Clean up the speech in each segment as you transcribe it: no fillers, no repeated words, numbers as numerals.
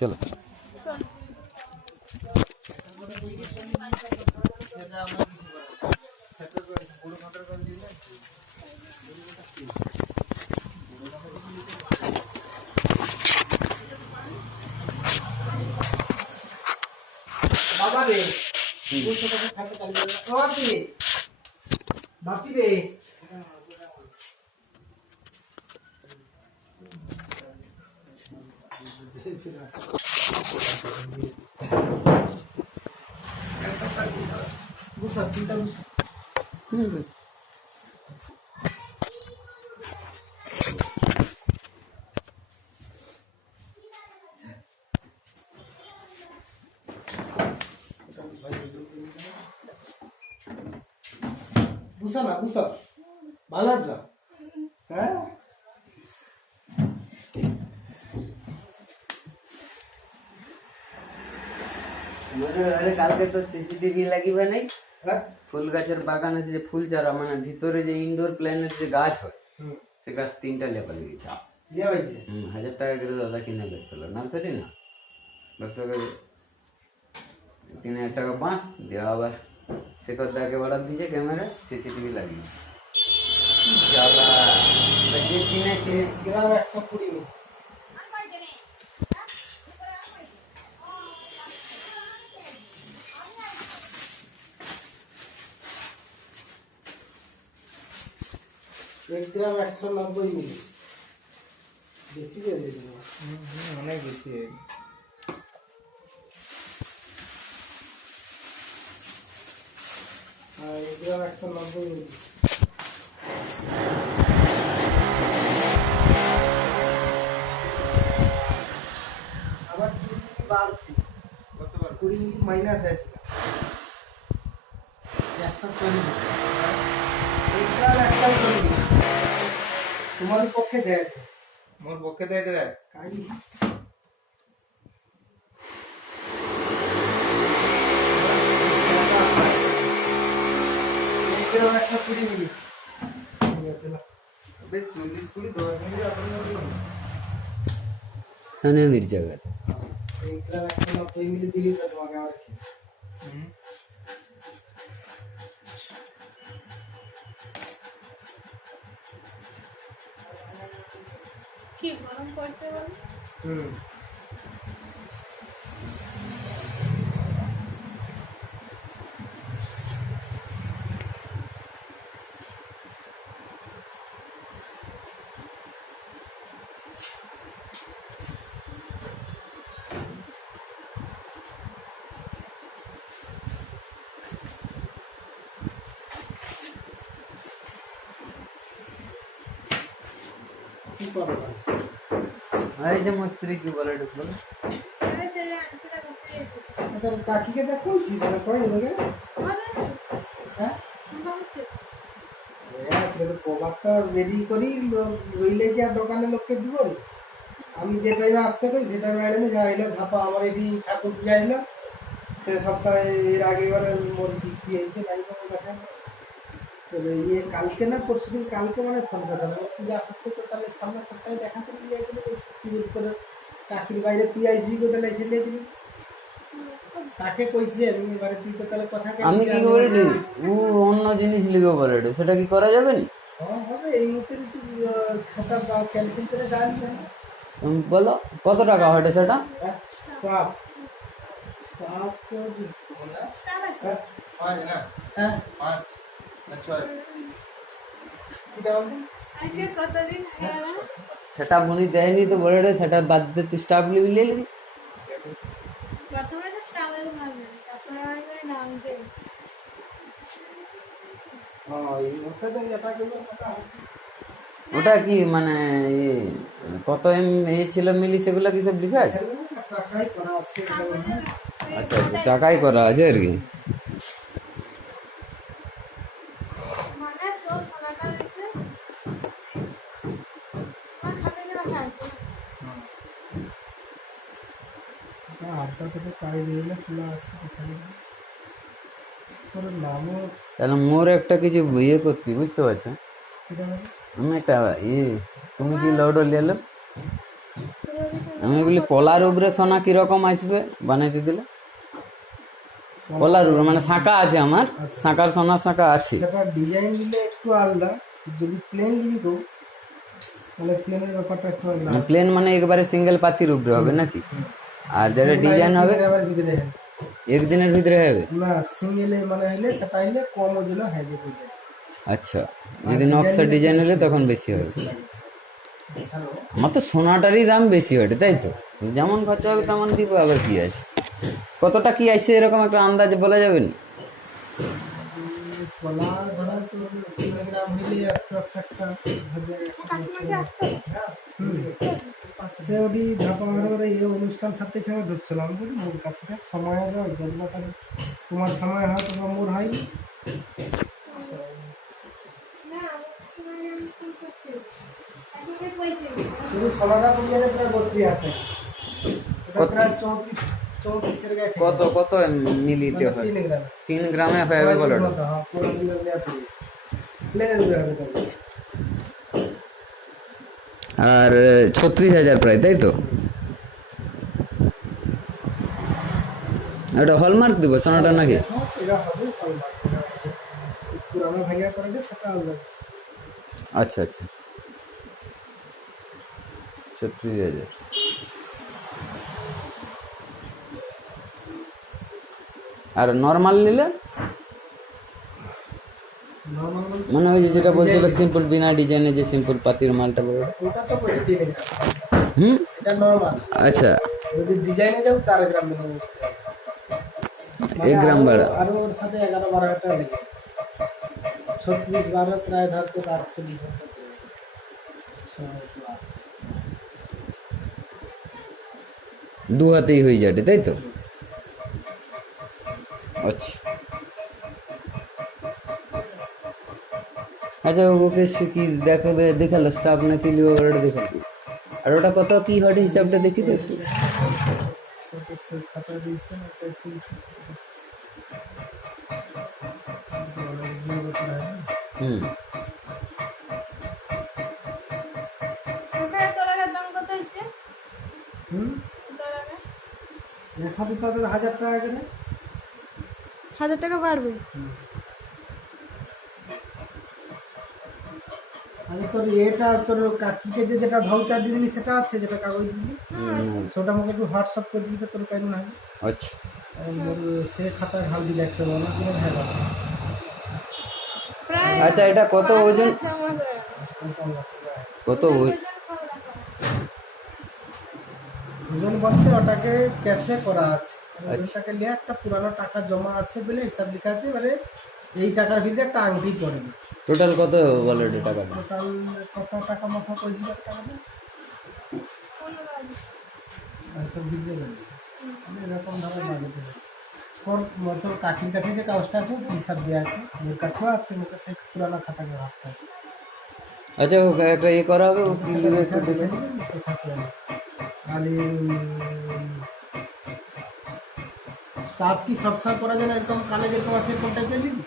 চলো। বাবা রে বাপি রে বুঝা চিন্তা বুঝা বেশ। বুঝা না বুঝা ভালো আছো? হ্যাঁ আরে কালকে তো সিসিটিভি লাগিবে নাই, হ্যাঁ ফুল গাছের বাগান আছে যে ফুল চারা মানে ভিতরে যে ইনডোর প্ল্যান্টের যে গাছ হয় সে গাছ 3টা লেপাল গেছে। লিয়া ভাইছে 1000 টাকা করে দাদা কিনে বেচছিল নার্সারি না, বাচ্চাকে 3000 টাকা বাঁশ দেওয়া, আবার সে কদাকে অর্ডার দিয়েছে ক্যামেরা সিসিটিভি লাগিয়ে জ্বালা যে কিনেছে। গ্রাম 120 মিনিট এক গ্রাম 190 মিনিট বেশি দিয়ে দিল অনেক বেশি। আর এক গ্রাম 190 মিনিট আবার 20 মিনিট বাড়ছে, কতবার 20 মিনিট মাইনাস আছে 140 এক গ্রাম 140 তোমার পক্ষে দেয় মোর পক্ষে দেয় রে কাই এক গ্রাম 120 মিনিট ঠিক আছে না अबे 40 20 10 मिनट अपन সানে মির্জা গাছ এক গ্রাম 190 মিনিট দিলি তো তোমাকে আর কি কি গরম পড়ছে বল? হুম কি করবে এই যে মোর স্ত্রী কি বলে ঢুকলো আরে ছেলে আনতে করতে যেতে। তোর কাকিকে দেখছি মানে কই লাগে আরে হ্যাঁ বলছে সেটা কবারটা রেডি করি রইলে কি আর দোকানে লোককে দিব আমি যে টাইমে আসতে কই সেটা টাইমে আইলে যা আইলে ঝাপা আমার এটি ঠাকুর পূজা আইলো সে সপ্তাহে এর আগে এবারে মোর বিক্রি হয়েছে নাই আমার কাছে তো ইয়ে কালকে না পরশু দিন কালকে মানে ফোন করছে মোর পূজা আসছে তো তাহলে সামনের সপ্তাহে দেখা করে নিয়ে গেলে কি করে কাকির বাইরে তুই আসবি কোথায় এসে নিয়ে দিবি তাকে কইছি আমি এবারে তুই তো তাহলে কথা আমি কি করে দিই ও অন্য জিনিস লিখে বলে সেটা কি করা যাবে না? হ্যাঁ হবে এই মুহূর্তে তুই সেটা ক্যান্সেল করে ডাল তুমি বলো কত টাকা হয় সেটা? স্টাফ স্টাফ তো স্টাফ আছে। হ্যাঁ 5 না হ্যাঁ 5 না 6 এটা বলতে আজকে কতদিন হয়ে গেল? সেটা উনি দেয়নি তো বলে সেটা বাদ দিয়ে তুই স্টাফ লিবি নিয়ে নিবি। প্রথমে তো স্টাফের ভাবনা তারপরে আমি নাম দেই। হ্যাঁ এই মুহূর্তে তো এটা করবো সেটা ওটা কি মানে কত এম এ ছিল মিলি সেগুলো কি সব লিখা আছে? টাকাই করা আছে আচ্ছা আচ্ছা টাকাই করা আছে আর কি। মানে সব সোনাটা দিছে। আর খাতে দেওয়া আছে। আটটা থেকে কাজ নিলে খোলা আছে ওখানে তোর নামও তাহলে মোর একটা কিছু ইয়ে করতে বুঝতে পারছো? এটা আমি একটা তুমি কি লউডো নিয়ে এলো? আমি বলি পলার উপরে সোনা কিরকম আসবে বানাইতে দিলে? পলার উপরে মানে শাঁকা আছে আমার, শাঁকার সোনার শাঁকা আছে। সেটা ডিজাইন দিলে একটু আলাদা, যদি প্লেন দিবি তো তাহলে প্লেনের ব্যাপারটা একটু আলাদা। প্লেন মানে একবারে সিঙ্গেল পাতির উপরে হবে নাকি? আর যেটা ডিজাইন হবে আবার ভিতরে হবে। একদিনের ভিতরে হবে। না সিঙ্গেলে মানে হইলে সেটা হইলে কম ওজনে হয় যে বুঝলেন। আচ্ছা, যদি নকশা ডিজাইন হলে তখন বেশি হবে। আমার তো সোনাটারই দাম বেশি ওঠে, তাই তো? যেমন খরচা হবে তেমন দিব, আবার কি আছে? কতটা কি আসছে এরকম একটা আন্দাজ বলা যাবে না? কলা ধরা তো 3 গ্রাম হইলে অ্যাপ্রক্স একটা কাকিমাকে আসতে হবে। সে ওটি ঝাপা মারা করে এই অনুষ্ঠান সাথে সঙ্গে ঢুকছিলাম বুঝলি, মোর কাছে সময় হবে যতটা তার তোমার সময় হয় তোমার মোর হয়। না, আমি ফোন করছি। কাকিমাকে কইছি। শুধু সোনাটা পড়িয়ে প্রায় 32 সেটা প্রায় 34 গায়ে কত কত মিলিতে হয়? 3 গ্রাম 3 গ্রামে হবে বলো? হ্যাঁ পুরো দিনের নেওয়া প্লেনের উপরে হবে তাহলে। আর 36,000 প্রায়, তাই তো? এটা হলমার্ক দিব সোনাটা নাকি? এটা হবে পুরানো ভাইয়া করে যে সেটা আলাদা। আচ্ছা আচ্ছা, 36,000। আর নর্মাল নিলে নরমাল মানে ওই যে যেটা বলছিল সিম্পল বিনা ডিজাইনে যে সিম্পল পাতির মালটা বলো। ওটা তো করে দিয়ে দেবে। এটা নরমাল। আচ্ছা, যদি ডিজাইনে যাও 4 গ্রাম নেবো। 1 গ্রাম বাড়া। আর ওর সাথে 11-12 টাকা লেগে 36 12 প্রায় ধর তো 48 দু হাতেই হয়ে যাবে, তাই তো? আচ্ছা আচ্ছা, ওকে সে কি দেখাবে, দেখালো স্টাফ নাকি লিও ওটা দেখালো। আর ওটা কত কি হট হিসাবটা দেখি তো একটু। খাতা দিয়েছে না তাই 300 ওটার তোলার দাম কত হচ্ছে? হুম তোলার লেখা দিতে 1000 টাকা করে। 1000 টাকা বাড়বে। আরে তোর এটা তোর কাকিকে যেটা ভাউচার দিয়ে দিলি সেটা আছে, যেটা কাগজ দিলি সেটা আমাকে একটু হোয়াটসঅ্যাপ করে দিবি তো তোর কাইন না। আচ্ছা মোর সে খাতায় ঢাল দিলে একটা অনেক দিনে ঝাড়া প্রায় আচ্ছা, এটা কত ওজন? 6 মাস হয়ে গেল। কত ওজন কম রাখা। ওজন বলতে ওটাকে ক্যাশে করা আছে, ওটাকে নিয়ে একটা পুরানো টাকা জমা আছে বলে হিসাব লেখা আছে, মানে এই টাকার ভিতরে একটা আংটি পড়বে। টোটাল কত বলো এটা টাকাটা? টোটাল কত টাকা মাথা করে দিবে টাকা না 15,000 তো ভিতরে বলছি আমি এরকম ধরো বাজেটে তোর তোর কাকির কাছে যে কাগজটা আছে হিসাব দেওয়া আছে, ওর কাছেও আছে, মুখে সেই পুরানো খাতাকে ভাবতে হবে। আচ্ছা, ওকে একটা ইয়ে করা হবে, ও কি সেটা নেবে লেখা একটু দেখে। দেখে নিবি, লেখা করে নিবি। আর স্টাফ কি সবসময় করা যায় না, একদম কানে যেরকম আছে এরকম টাইপের নিবি?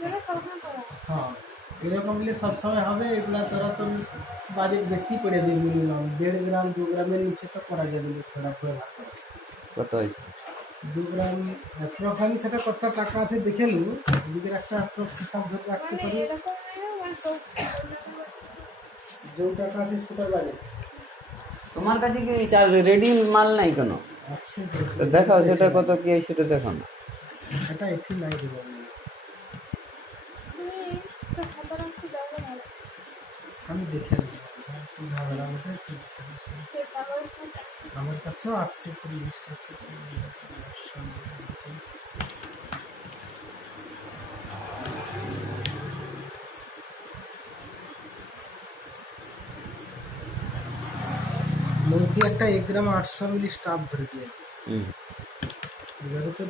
যেটা সবসময় করা হয়। হ্যাঁ এরকম নিলে সবসময় হবে। এগুলা তোরা তোর বাজেট বেশি পড়ে যাবে, মিনিমাম 1.5 গ্রাম 2 গ্রামের নিচে তো করা যাবে না। থোড়া করে ভাগ করা কত হয়েছে? 2 গ্রাম অ্যাপ্রক্স আমি সেটা কত টাকা আছে দেখে নিব, এদিকে একটা অ্যাপ্রক্স হিসাব ধরে রাখতে মানে পারি। এরকম নেই মানে সব যে টাকা আছে সেটার বাজেট তোমার কাছে কি চার্জ রেডি মাল নাই কেন? আছে। তো দেখাও সেটা কত কি আছে সেটা দেখো না। এটা এটি নাই দেবো তুমি তো খাতা রাখতে যাবে না। আমি দেখে নিব। ঝামেলা মধ্যে আছে, সে কাগজ খাতা। আমার কাছেও আছে, কোনো লিস্ট আছে। মন্থলি একটা 1 গ্রাম 800 মিলি স্টাফ ধরে দিয়ে এবারে তো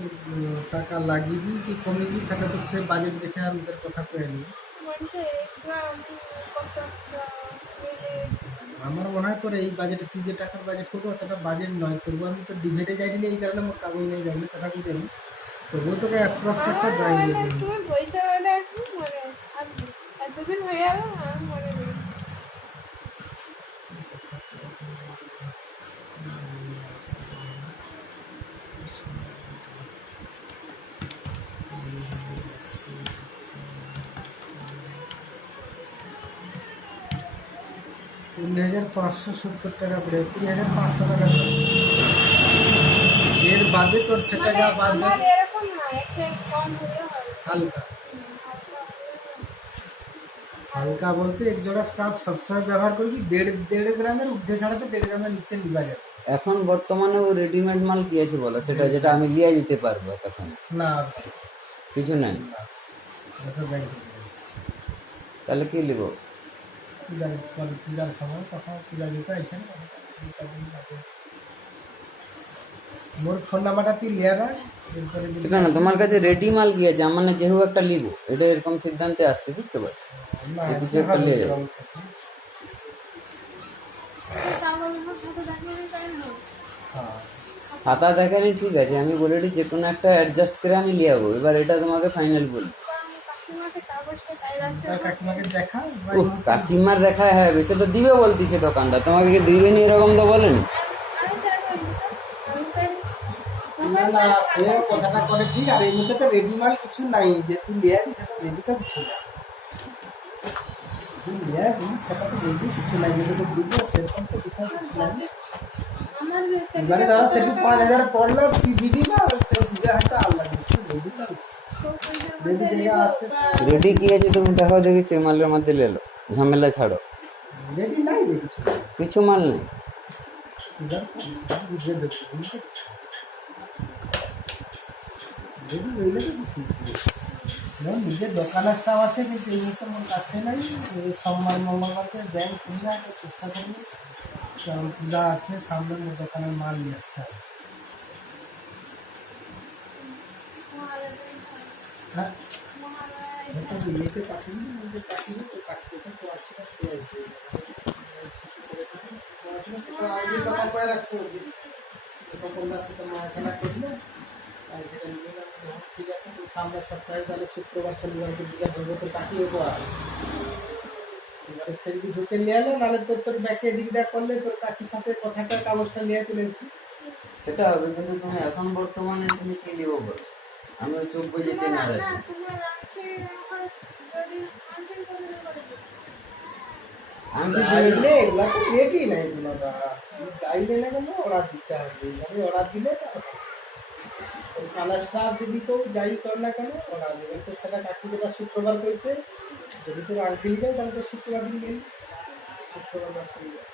টাকা লাগিবি কি কমিবি সেটা তো সে বাজেট দেখে আমাদের কথা কয়ে নিবি। বলছে গ্রাম কত মিলে আমার মনে হয় তোর এই বাজেটে তুই যে টাকার বাজেট করবো অতটা বাজেট নয়, তবু আমি তো ডিবেটে যাইনি এই কারণে আমার কাগজ নিয়ে যাইনি, কথা বুঝে আমি তবুও তোকে অ্যাপ্রক্স একটা যাই দেবে। তুমি পয়সা ওটা একটু মনে আর এতদিন হয়ে যাবে আর মনে নেই। 20,570 টাকা পড়ে, 20,500 টাকা পড়ে। এর বাদে তোর সেটা যা বাদ আমার যাবে এরকম না, এর চেয়ে কম হলে হবে। হালকা। হালকা বলতে এক জোড়া স্টাফ সবসময় ব্যবহার করবি, দেড় গ্রামের ঊর্ধ্বে ছাড়াতে 1.5 গ্রামের নিচে নিবা যাবে এখন বর্তমানে ও রেডিমেড মাল কি আছে বলো, সেটা যেটা আমি লিয়ে যেতে পারবো তখন না। কিছু নাই। ওসব ব্যাংকে দিয়েছে। তাহলে কি লিবো? পূজার সময় তখন পূজা দিতে আইসেন। মোর ফোন নাম্বারটা তুই লিয়ে রাখ, এরপরে যদি- সেটা না, তোমার কাছে রেডি মাল কি আছে? আমার না যেহেতু একটা লিবো, এটা এরকম সিদ্ধান্তে আসছে, বুঝতে পারছি। না, কিছু একটা নিয়ে যাবো। কাগজপত্র সাথে দেখালে তাই হবে। হ্যাঁ। খাতা দেখানি ঠিক আছে, আমি বলেছি যে কোনো একটা অ্যাডজাস্ট করে আমি লিয়ে যাবো। এবার এটা তোমাকে ফাইনাল বলি। তো আমি কাকিমাকে কাগজটা তাই রাখছে। তার কাকিমাকে দেখা বা ও কাকিমার দেখা হ্যাঁ, সে তো দিবে বলতিছে দোকানদার, তোমাকে কি দিবে নি এরকম তো বলেনি। আমি তাই বলি তো, আমি তাই না না, সে কথাটা করে ঠিক। আর এই মুহূর্তে তো রেডি মাল কিছু নাই যে তুই লিয়ে আবি, সেটা রেডি তো কিছু না। তুই লিয়ে আবি, সেটা তো রেডি কিছু নাই, যেটা তো দিব সেরকম তো বিষয় কিছু নাই। আমার এবারে তারা সেটি 5,000 পড়লো, তুই দিবি না, সে দিবে হয়তো আল্লাহ দিচ্ছে, রেডি তো রেডি জায়গা আছে। রেডি কি আছে তুমি দেখাও দেখি, সে মালের মধ্যে লেলো, ঝামেলা ছাড়ো। রেডি নাই রে কিছু। কিছু মাল নেই। বুঝে দেখছি রেডি রইলে তো কিছু মোর নিজের দোকানে স্টাফ আছে, কিন্তু এই মুহূর্তে মোর কাছে নাই। এই সোমবার মঙ্গলবারকে ব্যাংক খুলে একটা চেষ্টা করবো, কারণ পূজা আছে সামনে, মোর দোকানের মাল নিয়ে আসতে হবে। হ্যাঁ, এটা ইয়েতে পাঠিয়ে দিই, নিজে পাঠিয়ে দিই, তো কাটতে তো আছে না, সে আসবে। সেটা আগে কথা কয়ে রাখছে, কখন সেটা মহাশালা করলে আর যেটা নিয়ে গেলাম, ঠিক আছে। তো সামনের সপ্তাহে তাহলে শুক্রবার শনিবারকে দিকে ধরবো, তো কাটিয়ে দেওয়া আছে। এবারে সেলফি ঢুকে নিয়ে এলো, নাহলে তোর ব্যাকে দিক দেখ করলে তোর কাকির সাথে কথাটা কাগজটা নিয়ে চলে আসবি। সেটা হবে, কিন্তু তুমি এখন বর্তমানে তুমি কি লিবো বলো? আমি 24 যেতে নারাজ। না, তোমার রাখি এখন যদি আনতে করে দেবো। আমি কি চাইলে এগুলা তো রেডি নাই এগুলো, চাইলে না কেন অর্ডার দিতে হবে। এইভাবে অর্ডার দিলে কালা স্টাফ যদি কেউ যাই কর না কেন অর্ডার দেবে। তো সেটা কাকি যেটা শুক্রবার করেছে, যদি তোর আঙ্কেল যায় তাহলে তো শুক্রবার দিন গেলি, শুক্রবার বা শনিবার।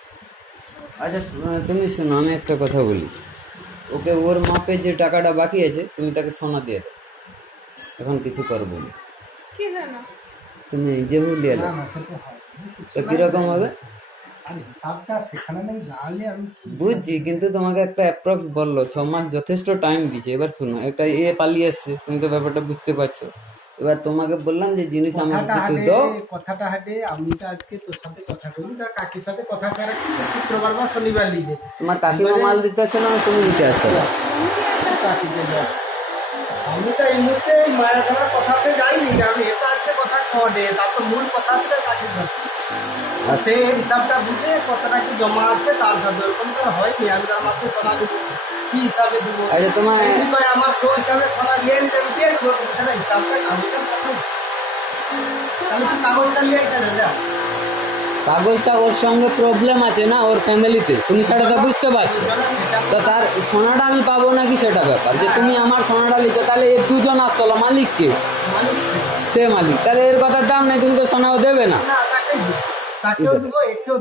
আচ্ছা তুমি শোনো, আমি একটা কথা বলি। ওকে ওর মাপে যে টাকাটা বাকি আছে তুমি তাকে সোনা দিয়ে দাও, এখন কিছু করবো না। কি জানো? তুমি যেহেতু লিয়ে না নাও, না, সেটা হয় তো কিরকম হবে আর হিসাবটা সেখানে নেই, জানলে আমি কি- বুঝছি, কিন্তু তোমাকে একটা অ্যাপ্রক্স বললো 6 মাস যথেষ্ট টাইম দিয়েছে। এবার শোনো, একটা পালিয়ে এসছে, তুমি তো ব্যাপারটা বুঝতে পারছো। এবার তোমাকে বললাম যে জিনিস আমার কিছু দাও। কথাটা হাটে, আমি তো আজকে তোর সাথে কথা বলি, তার কাকির সাথে কথা করে শুক্রবার বা শনিবার লিখে তোমার কাকিমা মাল দিতে আসছে না, তুমি দিতে আসছো না। কাকিকে দেয়। আমি তো এই মুহূর্তে মায়া ছাড়ার কথাতে যাইনি, আমি এটা আজকে কথা কডে, তারপর মূল কথা হচ্ছে কাকি ধরছি। আর সে হিসাবটা বুঝে কতটা কি জমা আছে তার সাথে, ওরকম তো হয়নি। আমি তার মাত্র সোনা দেবো, কি হিসাবে দেবো? আচ্ছা তোমার যদি কয় আমার শো হিসাবে সোনা নিয়ে নিতে আমি দিয়ে দেবো, কিন্তু সেটা হিসাবটা আমি তো প্রথম। তাহলে তুই কাগজটা নিয়ে আসে না, যা। কাগজটা ওর সঙ্গে প্রবলেম আছে না, ওর ফ্যামিলিতে, তুমি সেটা তো বুঝতে পারছো। তো তার সোনাটা আমি পাবো নাকি সেটা ব্যাপার, যে তুমি আমার সোনাটা লিখো, তাহলে এর দুজন আসলো, মালিককে মালিক সে। সে মালিক, তাহলে এর কথার দাম নেই, তুমি তো সোনাও দেবে না। না, তাকেই দিব, তাকেও দিব, একেও দিব।